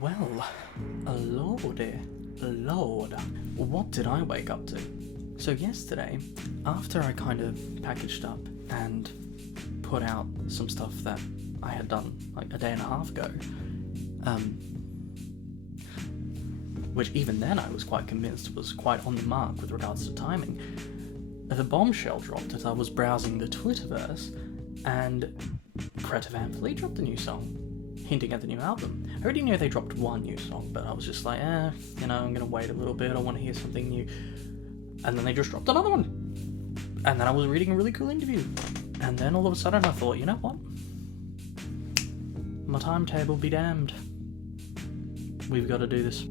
Well, lordy, lord, what did I wake up to? So yesterday, after I kind of packaged up and put out some stuff that I had done like a day and a half ago, which even then I was quite convinced was quite on the mark with regards to timing, the bombshell dropped as I was browsing the Twitterverse, and Greta Van Fleet dropped a new song, hinting at the new album. I already knew they dropped one new song, but I was just like, I'm gonna wait a little bit, I want to hear something new. And then they just dropped another one. And then I was reading a really cool interview. And then all of a sudden I thought, you know what? My timetable be damned. We've got to do this.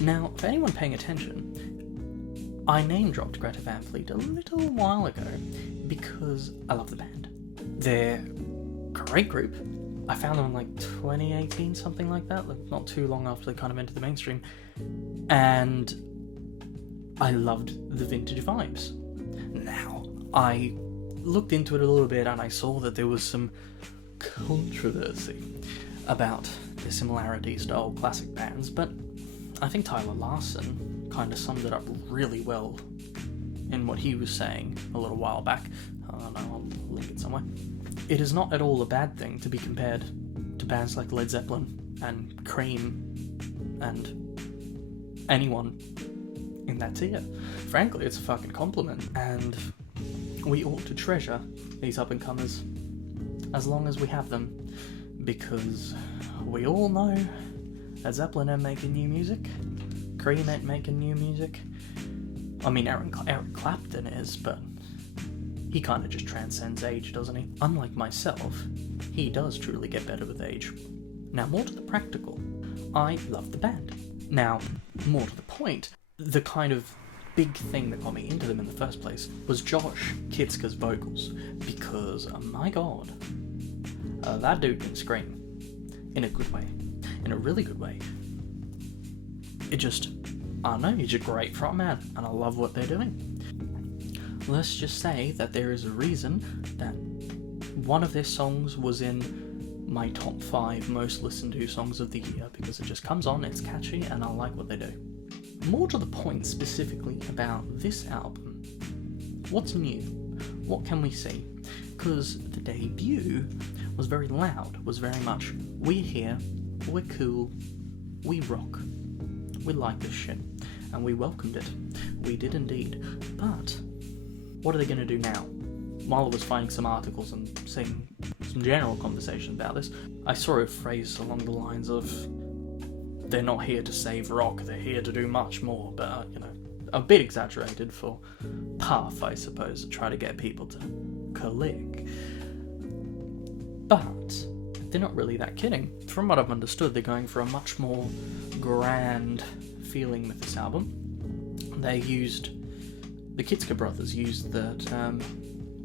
Now, for anyone paying attention, I name-dropped Greta Van Fleet a little while ago because I love the band. They're a great group. I found them in like 2018, something like that, like not too long after they kind of entered the mainstream. And I loved the vintage vibes. Now, I looked into it a little bit and I saw that there was some controversy about the similarities to old classic bands, but I think Tyler Larson kind of summed it up really well in what he was saying a little while back. I don't know, I'll link it somewhere. It is not at all a bad thing to be compared to bands like Led Zeppelin and Cream and anyone in that tier. Frankly, it's a fucking compliment, and we ought to treasure these up-and-comers as long as we have them, because we all know Led Zeppelin ain't making new music, Cream ain't making new music. I mean, Eric Clapton is, but he kind of just transcends age, doesn't he? Unlike myself, he does truly get better with age. Now, more to the practical, I love the band. Now, more to the point, the kind of big thing that got me into them in the first place was Josh Kitzka's vocals, because, my god, that dude can scream. In a good way. In a really good way. It just, I don't know, he's a great frontman, and I love what they're doing. Let's just say that there is a reason that one of their songs was in my top 5 most listened to songs of the year, because it just comes on, it's catchy, and I like what they do. More to the point specifically about this album, what's new? What can we see? Because the debut was very loud, was very much, we're here, we're cool, we rock, we like this shit, and we welcomed it. We did indeed. But what are they going to do now? While I was finding some articles and seeing some general conversation about this, I saw a phrase along the lines of, they're not here to save rock, they're here to do much more, but, a bit exaggerated for puff, I suppose, to try to get people to click. But they're not really that kidding. From what I've understood, they're going for a much more grand feeling with this album. The Kitzka brothers used the term,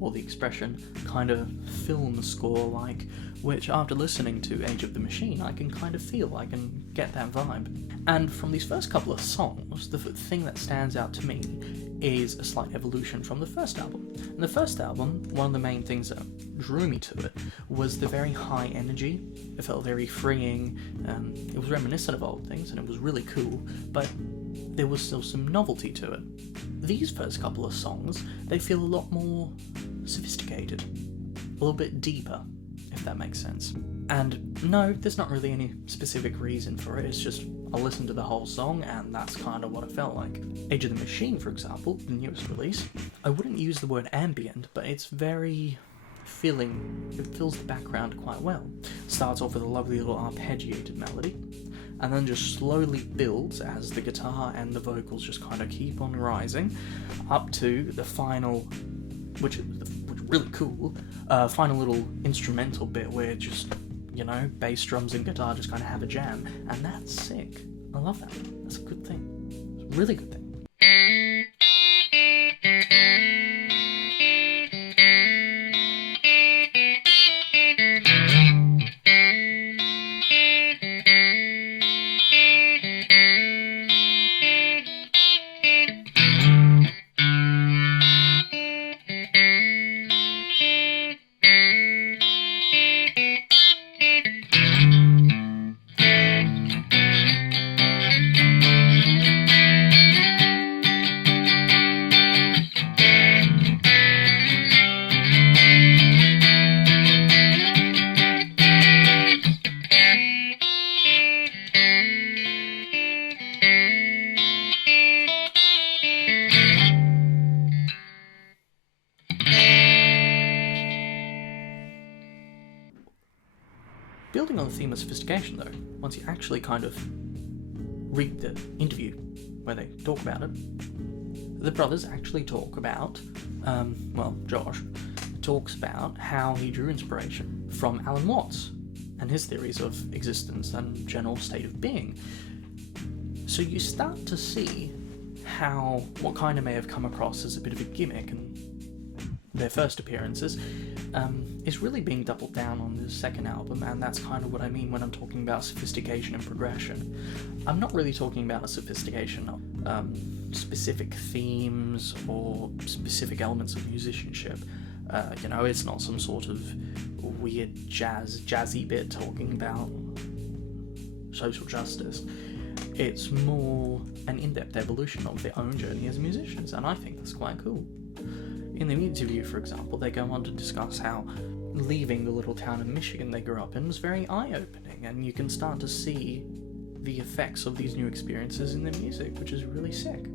or the expression, kind of film score-like, which after listening to Age of the Machine, I can kind of feel, I can get that vibe. And from these first couple of songs, the thing that stands out to me is a slight evolution from the first album. In the first album, one of the main things that drew me to it was the very high energy. It felt very freeing, it was reminiscent of old things, and it was really cool, but there was still some novelty to it. These first couple of songs, they feel a lot more sophisticated, a little bit deeper, if that makes sense. And no, there's not really any specific reason for it, it's just I listened to the whole song and that's kind of what it felt like. Age of the Machine, for example, the newest release, I wouldn't use the word ambient, but it's very filling, it fills the background quite well. Starts off with a lovely little arpeggiated melody, and then just slowly builds as the guitar and the vocals just kind of keep on rising, up to the final, which is really cool, final little instrumental bit where just, bass drums and guitar just kind of have a jam, and that's sick. I love that. That's a good thing. It's a really good thing. building on the theme of sophistication, though, once you actually kind of read the interview where they talk about it, the brothers actually talk about, Josh talks about how he drew inspiration from Alan Watts and his theories of existence and general state of being. So you start to see how what kind of may have come across as a bit of a gimmick in their first appearances is really being doubled down on the second album, and that's kind of what I mean when I'm talking about sophistication and progression. I'm not really talking about a sophistication of specific themes or specific elements of musicianship. It's not some sort of weird jazzy bit talking about social justice. It's more an in-depth evolution of their own journey as musicians, and I think that's quite cool. In the interview, for example, they go on to discuss how leaving the little town in Michigan they grew up in was very eye-opening, and you can start to see the effects of these new experiences in their music, which is really sick.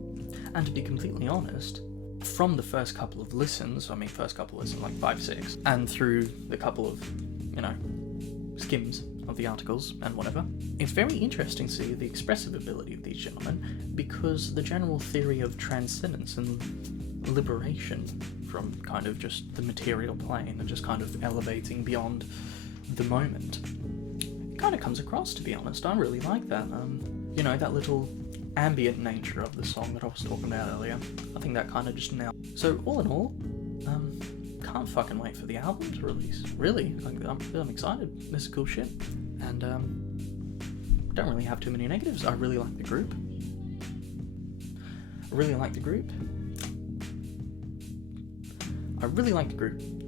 And to be completely honest, from the first couple of listens, like 5, 6, and through the couple of, skims of the articles and whatever, it's very interesting to see the expressive ability of these gentlemen, because the general theory of transcendence and liberation from kind of just the material plane and just kind of elevating beyond the moment, it kind of comes across, to be honest. I really like that. That little ambient nature of the song that I was talking about earlier. I think that kind of just nailed. So all in all, can't fucking wait for the album to release. Really, I'm excited. This is cool shit, and don't really have too many negatives. I really like the group.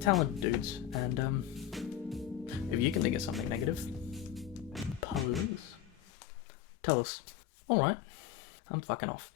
Talented dudes, and if you can think of something negative, please tell us. Alright, I'm fucking off.